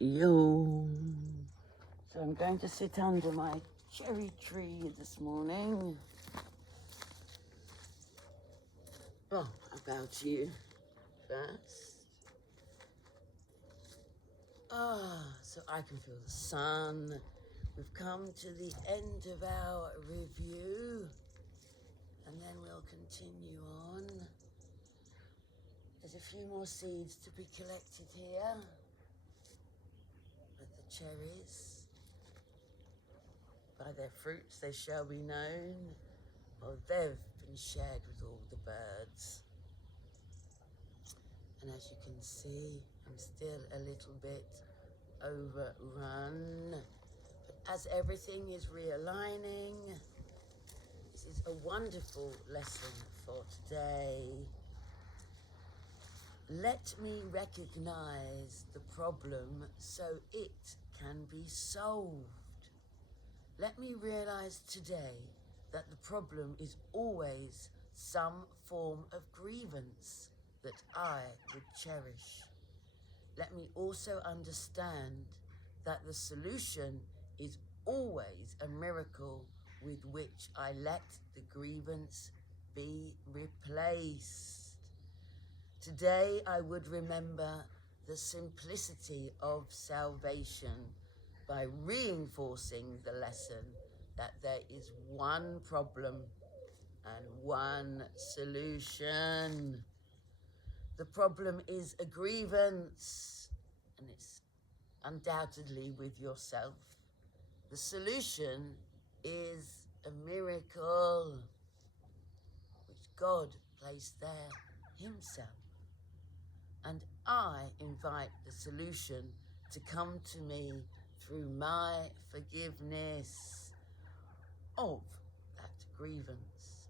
Yo. So I'm going to sit under my cherry tree this morning. Oh, about you first. So I can feel the sun. We've come to the end of our review, and then we'll continue on. There's a few more seeds to be collected here with the cherries. By their fruits they shall be known, or they've been shared with all the birds. And as you can see, I'm still a little bit overrun. But as everything is realigning, this is a wonderful lesson for today. Let me recognize the problem so it can be solved. Let me realize today that the problem is always some form of grievance that I would cherish. Let me also understand that the solution is always a miracle with which I let the grievance be replaced. Today I would remember the simplicity of salvation by reinforcing the lesson that there is one problem and one solution. The problem is a grievance, and it's undoubtedly with yourself. The solution is a miracle which God placed there himself. And I invite the solution to come to me through my forgiveness of that grievance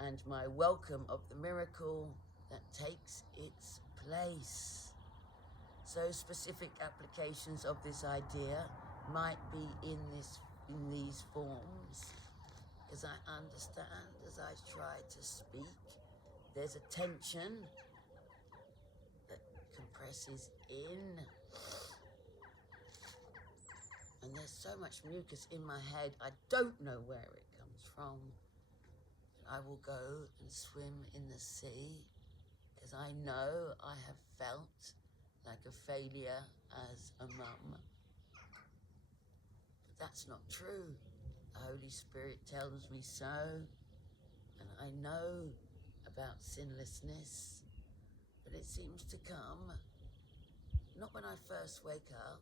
and my welcome of the miracle that takes its place. So specific applications of this idea might be in these forms, as I understand, as I try to speak, there's a tension that compresses in. And there's so much mucus in my head, I don't know where it comes from. I will go and swim in the sea, because I know I have felt like a failure as a mum. But that's not true. The Holy Spirit tells me so, and I know about sinlessness, but it seems to come, not when I first wake up,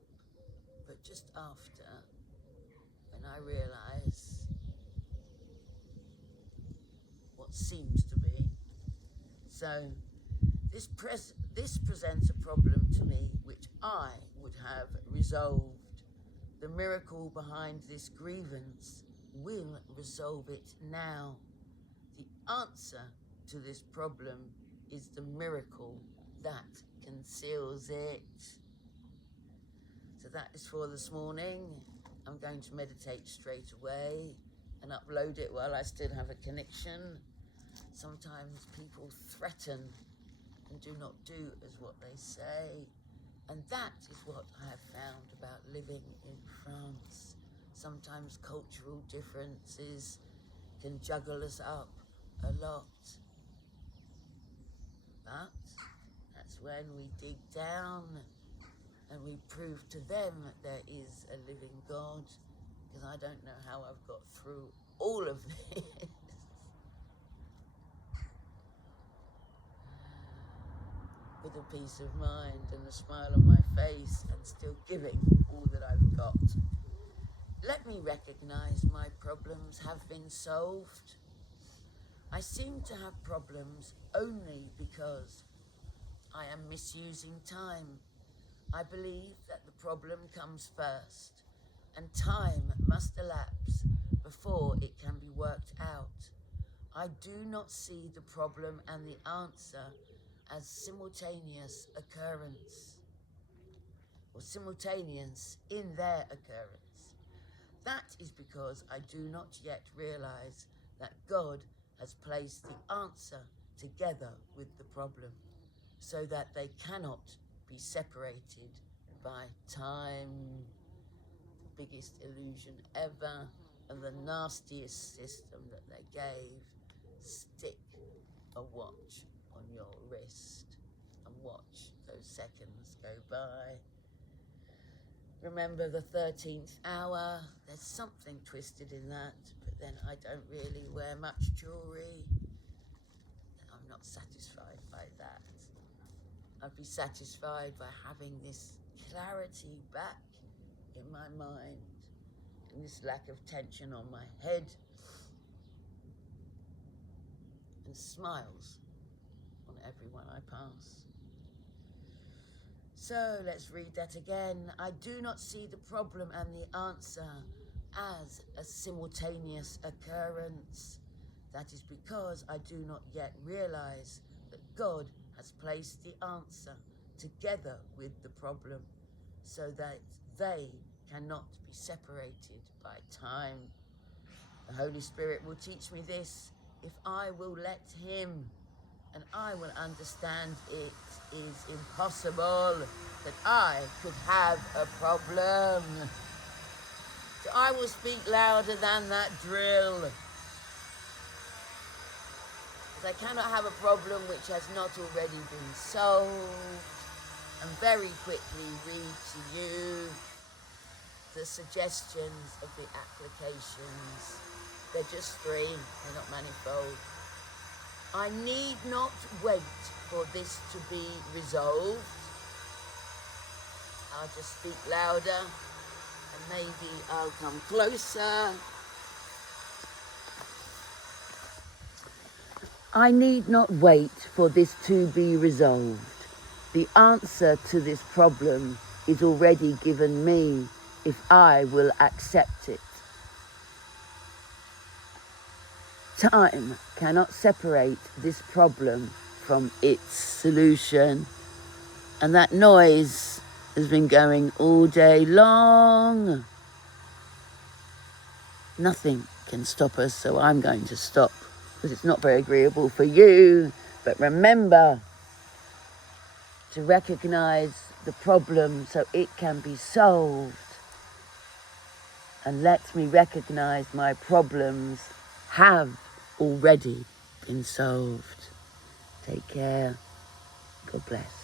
but just after, when I realize what seems to be. So this presents a problem to me which I would have resolved. The miracle behind this grievance will resolve it now. The answer to this problem is the miracle that conceals it. So that is for this morning. I'm going to meditate straight away and upload it while I still have a connection. Sometimes people threaten and do not do as what they say. And that is what I have found about living in France. Sometimes cultural differences can juggle us up a lot. But that's when we dig down and we prove to them that there is a living God, because I don't know how I've got through all of this with a peace of mind and a smile on my face and still giving all that I've got. Let me recognize my problems have been solved. I seem to have problems only because I am misusing time. I believe that the problem comes first, and time must elapse before it can be worked out. I do not see the problem and the answer as simultaneous occurrence, or simultaneous in their occurrence. That is because I do not yet realize that God has placed the answer together with the problem, so that they cannot be separated by time, the biggest illusion ever, and the nastiest system that they gave. Stick a watch on your wrist and watch those seconds go by. Remember the 13th hour, there's something twisted in that, but then I don't really wear much jewelry. I'm not satisfied by that. I'd be satisfied by having this clarity back in my mind, and this lack of tension on my head, and smiles on everyone I pass. So let's read that again. I do not see the problem and the answer as a simultaneous occurrence. That is because I do not yet realize that God has placed the answer together with the problem so that they cannot be separated by time. The Holy Spirit will teach me this if I will let Him, and I will understand it is impossible that I could have a problem. So I will speak louder than that drill. Because I cannot have a problem which has not already been solved. And very quickly read to you the suggestions of the applications. They're just 3, they're not manifold. I need not wait for this to be resolved. I'll just speak louder and maybe I'll come closer. I need not wait for this to be resolved. The answer to this problem is already given me if I will accept it. Time cannot separate this problem from its solution. And that noise has been going all day long. Nothing can stop us, so I'm going to stop because it's not very agreeable for you. But remember to recognize the problem so it can be solved. And let me recognize my problems have already been solved. Take care. God bless.